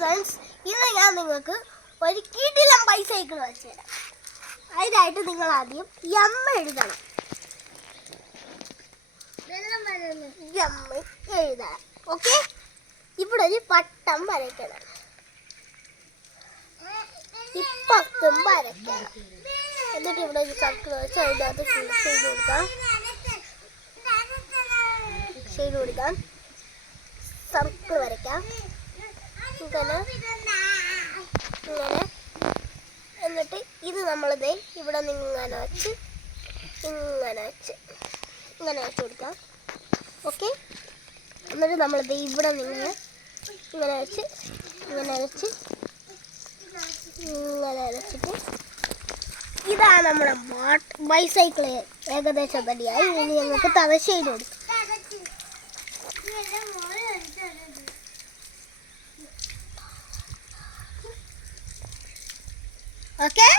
Friends, ഇന്ന് ഞാൻ നിങ്ങൾക്ക് ഒരു കിടിലൻ ബൈസൈക്കിൾ വെച്ചുതരാം. അതിനായിട്ട് നിങ്ങൾ ആദ്യം എം എഴുതണം. എം എഴുതണം. ഓക്കെ, ഇവിടെ ഒരു വട്ടം വരയ്ക്കണം. ഇപ്പത്തും വരയ്ക്കണം. എന്നിട്ട് ഇവിടെ ഒരു സർക്കിൾ വെച്ച് അതിനകത്ത് ഷെയ്ഡ് കൊടുക്കാം. സർക്കിൾ വരയ്ക്കാം. ഇങ്ങനെ എന്നിട്ട് ഇത് നമ്മളിതേ ഇവിടെ ഇങ്ങനെ വെച്ച് കൊടുക്കാം. ഓക്കെ, എന്നിട്ട് നമ്മളിത് ഇവിടെ ഇങ്ങനെ വെച്ചിട്ട് ഇതാണ് നമ്മുടെ ബൈസൈക്കിൾ. ഏകദേശം റെഡിയായി. ഇനി ഞങ്ങൾക്ക് തലശ്ശേരി കൊടുക്കും. Okay?